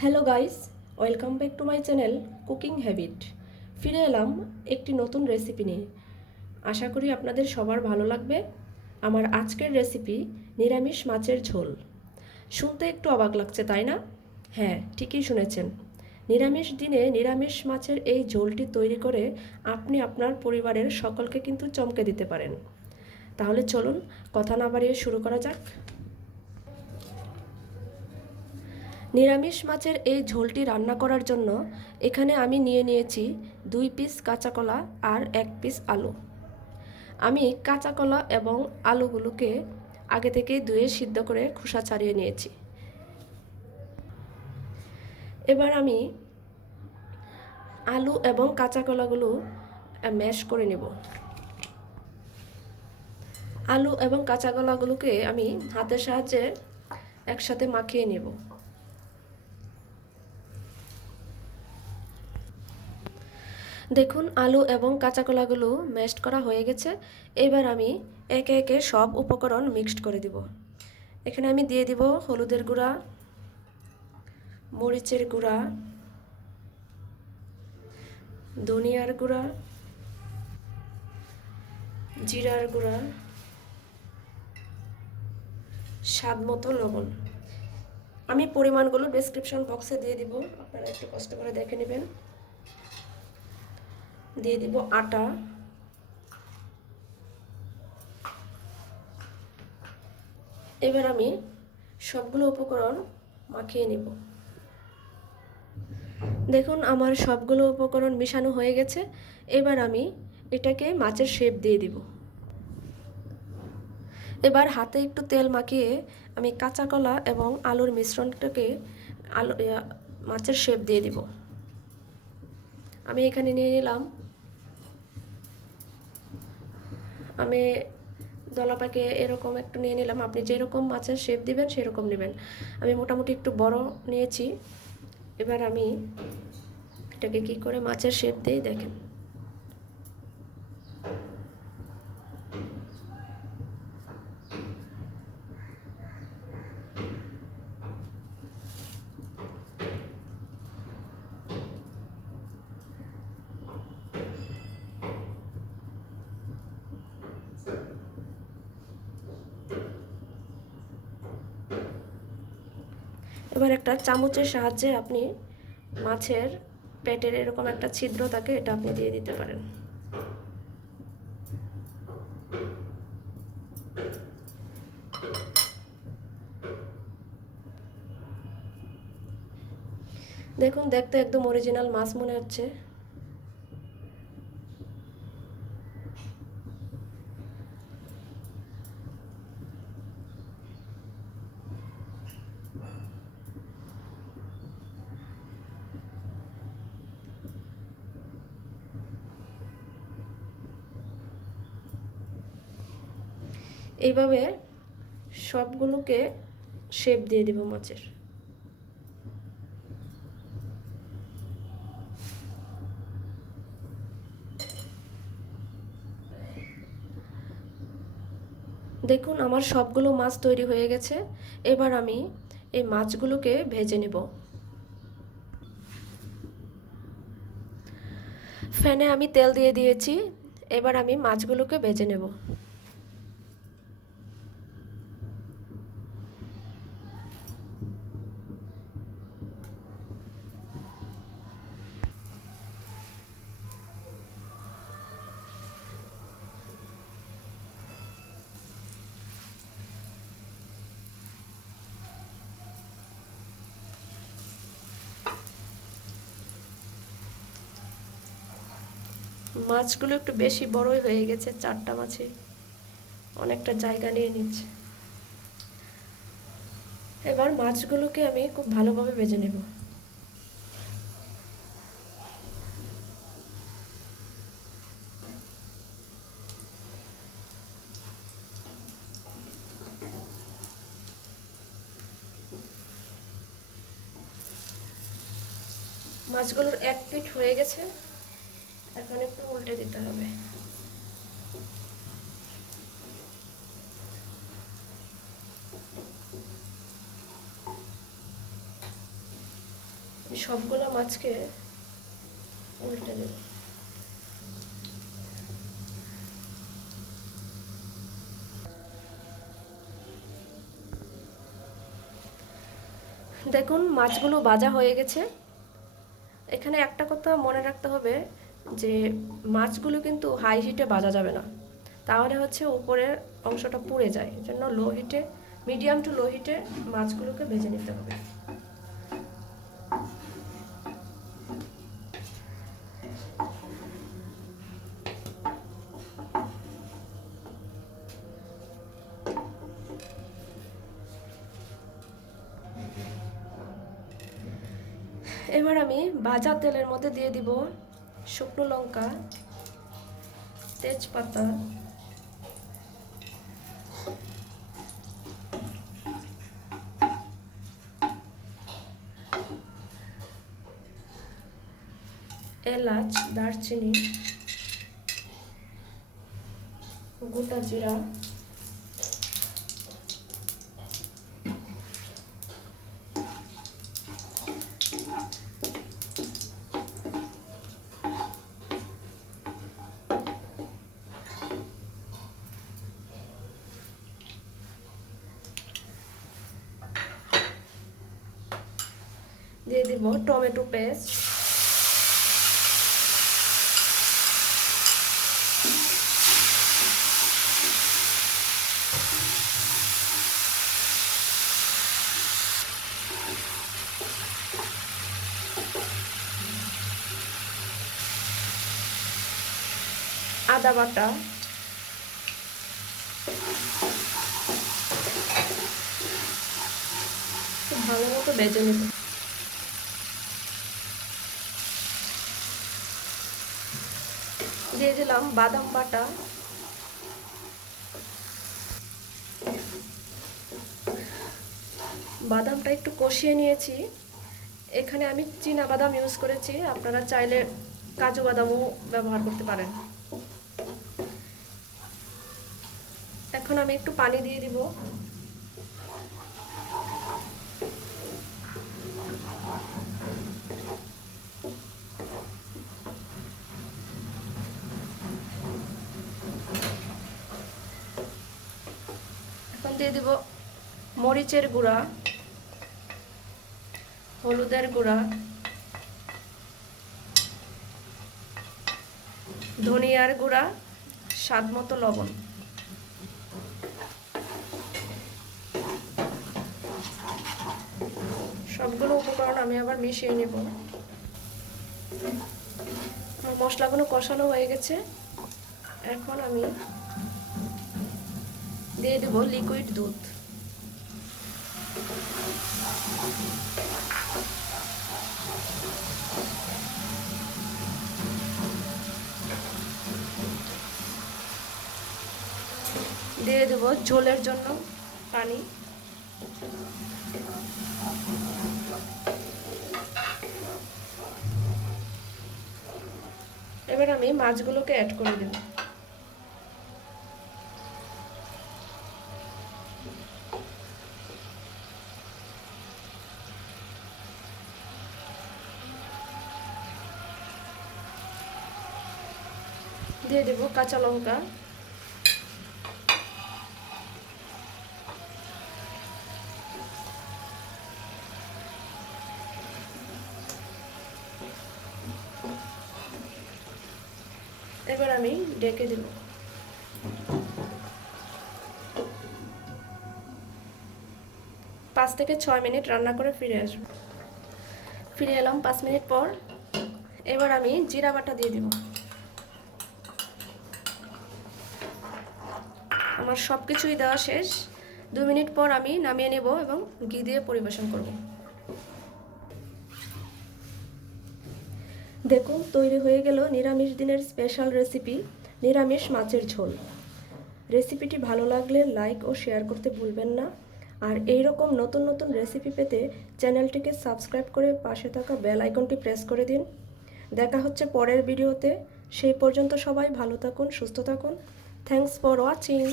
Hello guys, welcome back to my channel cooking habit. ফিরে এলাম একটি নতুন রেসিপি নিয়ে। আশা করি আপনাদের সবার ভালো লাগবে। আমার আজকের রেসিপি নিরামিষ মাছের ঝোল। শুনতে একটু অবাক লাগছে, তাই না? হ্যাঁ, ঠিকই শুনেছেন। নিরামিষ দিনে নিরামিষ মাছের এই ঝোলটি তৈরি করে আপনি আপনার পরিবারের সকলকে কিন্তু চমকে দিতে পারেন। তাহলে চলুন কথা না বাড়িয়ে শুরু করা যাক। নিরামিষ মাছের এই ঝোলটি রান্না করার জন্য এখানে আমি নিয়ে নিয়েছি 2 পিস কাঁচা কলা আর 1 পিস আলু। আমি কাঁচা কলা এবং আলুগুলোকে আগে থেকেই ধুয়ে সিদ্ধ করে খোসা ছাড়িয়ে নিয়েছি। এবার আমি আলু এবং কাঁচা কলাগুলো ম্যাশ করে নেব। আলু এবং কাঁচা কলাগুলোকে আমি হাতের সাহায্যে একসাথে মাখিয়ে নেব। দেখুন, আলু এবং কাঁচা কলাগুলো ম্যাশড করা হয়ে গেছে। এবার আমি একে একে সব উপকরণ মিক্সড করে দিব। এখানে আমি দিয়ে দিব হলুদের গুঁড়া, মরিচের গুঁড়া, ধনিয়ার গুঁড়া, জিরার গুঁড়া, স্বাদ মতো লবণ। আমি পরিমাণগুলো ডেসক্রিপশন বক্সে দিয়ে দিব, আপনারা একটু কষ্ট করে দেখে নেবেন। দিয়ে দিব আটা, এবার আমি সবগুলো উপকরণ মাখিয়ে নেব। দেখুন, আমার সবগুলো উপকরণ মিশানো হয়ে গেছে। এবার আমি এটাকে মাছের শেপ দিয়ে দিব। এবার হাতে একটু তেল মাখিয়ে আমি কাঁচা কলা এবং আলুর মিশ্রণটাকে মাছের শেপ দিয়ে দিব। আমি এখানে নিয়ে নিলাম, আমি দলাপাকে এরকম একটু নিয়ে নিলাম। আপনি যেরকম মাছের শেপ দিবেন সেরকম নেবেন। আমি মোটামুটি একটু বড় নিয়েছি। এবার আমি এটাকে কি করে মাছের শেপ দিই দেখেন। এবার একটা চামচের সাহায্যে আপনি মাছের পেটের এরকম একটা ছিদ্র থাকে, এটা আপনি দিয়ে দিতে পারেন। দেখুন, দেখতে একদম অরিজিনাল মাছ মনে হচ্ছে। এইভাবে সবগুলোকে শেপ দিয়ে দেব মাছের। দেখুন, আমার সবগুলো মাছ তৈরি হয়ে গেছে। এবার আমি এই মাছগুলোকে ভেজে নেব। ফ্যানে আমি তেল দিয়ে দিয়েছি। এবার আমি মাছগুলোকে ভেজে নেব। মাছগুলো একটু বেশি বড়ই হয়ে গেছে, 4টা মাছে অনেকটা জায়গা নিয়ে নিচ্ছে। এবার মাছগুলোকে আমি খুব ভালোভাবে ভেজে নেব। মাছগুলোর এক পিঠ হয়ে গেছে, এখন একটু উল্টে দিতে হবে। সবগুলো মাছকে উল্টে দেব। দেখুন মাছগুলো ভাজা হয়ে গেছে। এখানে একটা কথা মনে রাখতে হবে যে মাছগুলো কিন্তু হাই হিটে ভাজা যাবে না, তাহলে হচ্ছে উপরের অংশটা পুড়ে যায়। এই জন্য লো হিটে, মিডিয়াম টু লো হিটে মাছগুলোকে ভেজে নিতে হবে। এবার আমি ভাজা তেলের মধ্যে দিয়ে দিব শুকনো লঙ্কা, তেজপাতা, এলাচ, দারচিনি, গোটা জিরা, দিয়ে দিব টমেটো পেস্ট, আদা বাটা, খুব ভালো মতো ভেজে নেব। দিয়ে দিলাম বাদাম বাটা, বাদামটা একটু কষিয়ে নিয়েছি। এখানে আমি চীনা বাদাম ইউজ করেছি, আপনারা চাইলে কাজু বাদামও ব্যবহার করতে পারেন। এখন আমি একটু পানি দিয়ে দিব। এখন দিয়ে দিব মরিচের গুঁড়া, হলুদের গুঁড়া, ধনিয়ার গুঁড়া, স্বাদ মতো লবণ। সবগুলো উপকরণ আমি আবার মিশিয়ে নেব। মশলাগুলো কষানো হয়ে গেছে। এখন আমি দিয়ে দেব লিকুইড দুধ। দিয়ে দেব ঝোলের জন্য পানি। এবার আমি মাছগুলোকে অ্যাড করে দেব। দিয়ে দেব কাঁচা লঙ্কা, এবার আমি ঢেকে দেব। 5 থেকে 6 মিনিট রান্না করে ফিরে আসব। ফিরে এলাম 5 মিনিট পর। এবার আমি জিরা বাটা দিয়ে দেব। আমার সব কিছুই দেওয়া শেষ। 2 মিনিট পর আমি নামিয়ে নেব এবং ঘি দিয়ে পরিবেশন করব। দেখুন তৈরি হয়ে গেল নিরামিষ দিনের স্পেশাল রেসিপি, নিরামিষ মাছের ঝোল। রেসিপিটি ভালো লাগলে লাইক ও শেয়ার করতে ভুলবেন না। আর এই রকম নতুন নতুন রেসিপি পেতে চ্যানেলটিকে সাবস্ক্রাইব করে পাশে থাকা বেল আইকনটি প্রেস করে দিন। দেখা হচ্ছে পরের ভিডিওতে। সেই পর্যন্ত সবাই ভালো থাকুন, সুস্থ থাকুন। Thanks for watching.